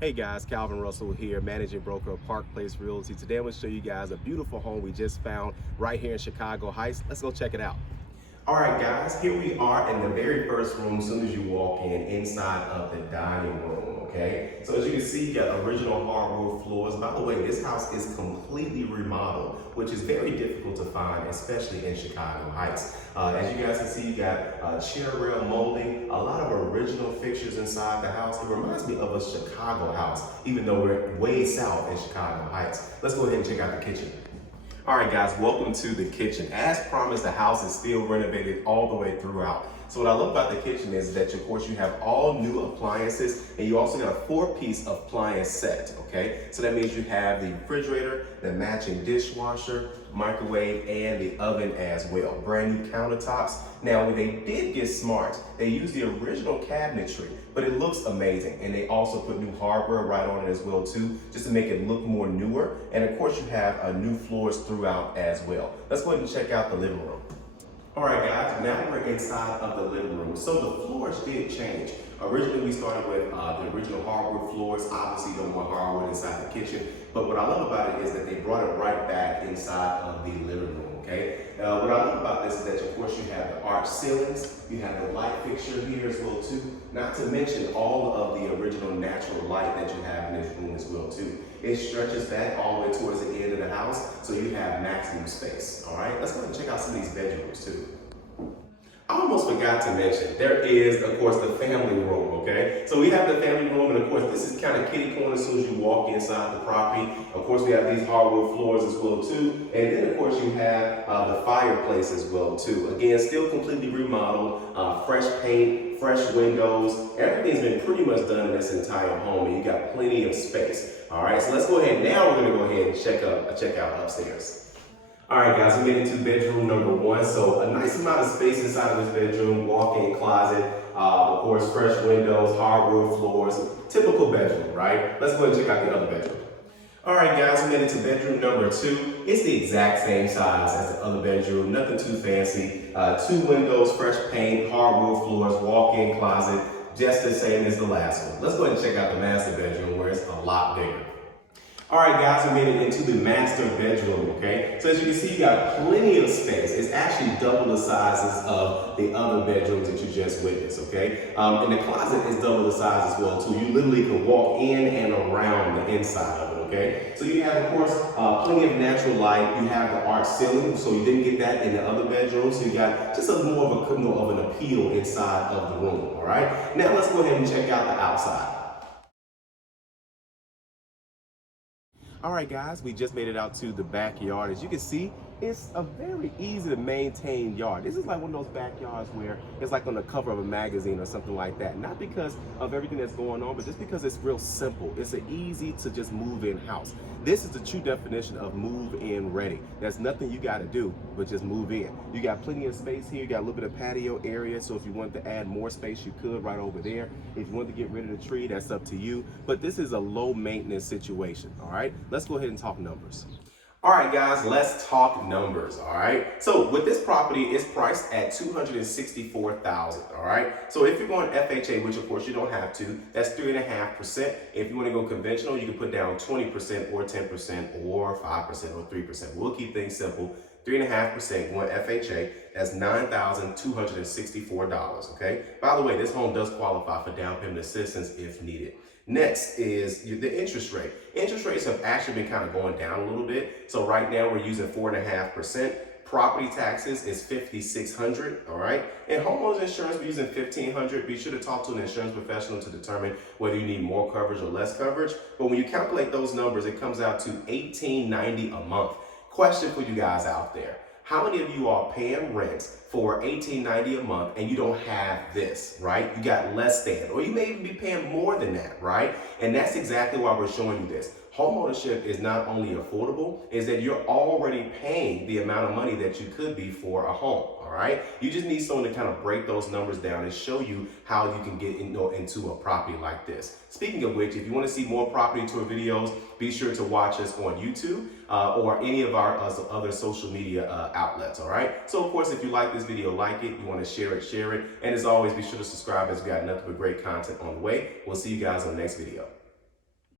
Hey guys, Calvin Russell here, managing broker of Park Place Realty. Today I'm going to show you guys a beautiful home we just found right here in Chicago Heights. Let's go check it out. All right, guys, here we are in the very first room as soon as you walk in, inside of the dining room, okay? So as you can see, you got original hardwood floors. By the way, this house is completely remodeled, which is very difficult to find, especially in Chicago Heights. As you guys can see, you got chair rail molding, a lot of original fixtures inside the house. It reminds me of a Chicago house, even though we're way south in Chicago Heights. Let's go ahead and check out the kitchen. All right, guys, welcome to the kitchen. As promised, the house is still renovated all the way throughout. So what I love about the kitchen is that, of course, you have all new appliances, and you also got a 4-piece appliance set, okay? So that means you have the refrigerator, the matching dishwasher, microwave, and the oven as well. Brand new countertops. Now, when they did get smart, they used the original cabinetry, but it looks amazing. And they also put new hardware right on it as well, too, just to make it look more newer. And of course, you have new floors throughout as well. Let's go ahead and check out the living room. All right, guys, now we're inside of the living room. So the floors did change. Originally, we started with the original hardwood floors. Obviously, you don't want hardwood inside the kitchen. But what I love about it is that they brought it right back inside of the living room, okay? What I love about this is that, of course, you have the arched ceilings. You have the light fixture here as well, too. Not to mention all of the original natural light that you have in this room as well, too. It stretches back all the way towards the end of the house, so you have maximum space, all right? Let's go ahead and check out some of these bedrooms, too. I almost forgot to mention, there is, of course, the family room, okay? So we have the family room, and of course, this is kind of kitty corner as soon as you walk inside the property. Of course, we have these hardwood floors as well, too. And then, of course, you have the fireplace as well, too. Again, still completely remodeled, fresh paint, fresh windows. Everything's been pretty much done in this entire home, and you got plenty of space. All right, so let's go ahead. Now we're gonna go ahead and check out upstairs. All right, guys, we get into bedroom number 1. So a nice amount of space inside of this bedroom, walk-in closet, of course, fresh windows, hardwood floors, typical bedroom, right? Let's go ahead and check out the other bedroom. All right, guys, we made it to bedroom number 2. It's the exact same size as the other bedroom, nothing too fancy. 2 windows, fresh paint, hardwood floors, walk-in closet, just the same as the last one. Let's go ahead and check out the master bedroom where it's a lot bigger. All right, guys, we made it into the master bedroom, okay? So as you can see, you got plenty of space. It's actually double the sizes of the other bedrooms that you just witnessed, okay? And the closet is double the size as well, too. You literally can walk in and around the inside of it, okay? So you have, of course, plenty of natural light. You have the arched ceiling, so you didn't get that in the other bedroom. So you got just more of an appeal inside of the room, all right? Now let's go ahead and check out the outside. All right, guys, we just made it out to the backyard. As you can see, it's a very easy to maintain yard. This is like one of those backyards where it's like on the cover of a magazine or something like that. Not because of everything that's going on, but just because it's real simple. It's an easy to just move in house. This is the true definition of move in ready. There's nothing you got to do but just move in. You got plenty of space here. You got a little bit of patio area. So if you wanted to add more space, you could right over there. If you wanted to get rid of the tree, that's up to you. But this is a low maintenance situation. All right, let's go ahead and talk numbers. All right, guys, let's talk numbers, all right? So with this property, it's priced at $264,000, all right? So if you're going FHA, which of course you don't have to, that's 3.5%. If you want to go conventional, you can put down 20% or 10% or 5% or 3%. We'll keep things simple. 3.5% going FHA, that's $9,264, okay? By the way, this home does qualify for down payment assistance if needed. Next is the interest rate. Interest rates have actually been kind of going down a little bit. So right now we're using 4.5%. Property taxes is $5,600, all right? And homeowners insurance, we're using $1,500. Be sure to talk to an insurance professional to determine whether you need more coverage or less coverage. But when you calculate those numbers, it comes out to $1,890 a month. Question for you guys out there. How many of you are paying rent for $1,890 a month and you don't have this, right? You got less than, or you may even be paying more than that, right? And that's exactly why we're showing you this. Homeownership is not only affordable, is that you're already paying the amount of money that you could be for a home, all right? You just need someone to kind of break those numbers down and show you how you can get into a property like this. Speaking of which, if you want to see more property tour videos, be sure to watch us on YouTube or any of our other social media outlets, all right? So, of course, if you like this video, like it. You want to share it. And as always, be sure to subscribe as we got nothing but great content on the way. We'll see you guys on the next video.